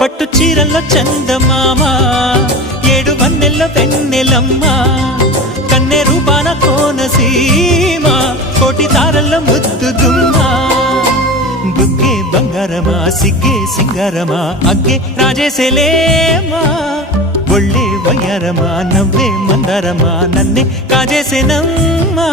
పట్టు చీరల్లో చందమామ ఏడు వన్నెల్లో వెన్నెలమ్మ కన్నె రూపాన కోనసీమ కోటి తారల్లో ముద్దు గుమ్మ బుగ్గే బంగారమా సిగ్గే సింగారమా అగ్గే రాజేసేలేమా ఒళ్ళే వయ్యారమా నవ్వే మందారమా నన్నే కాజేసేనమ్మా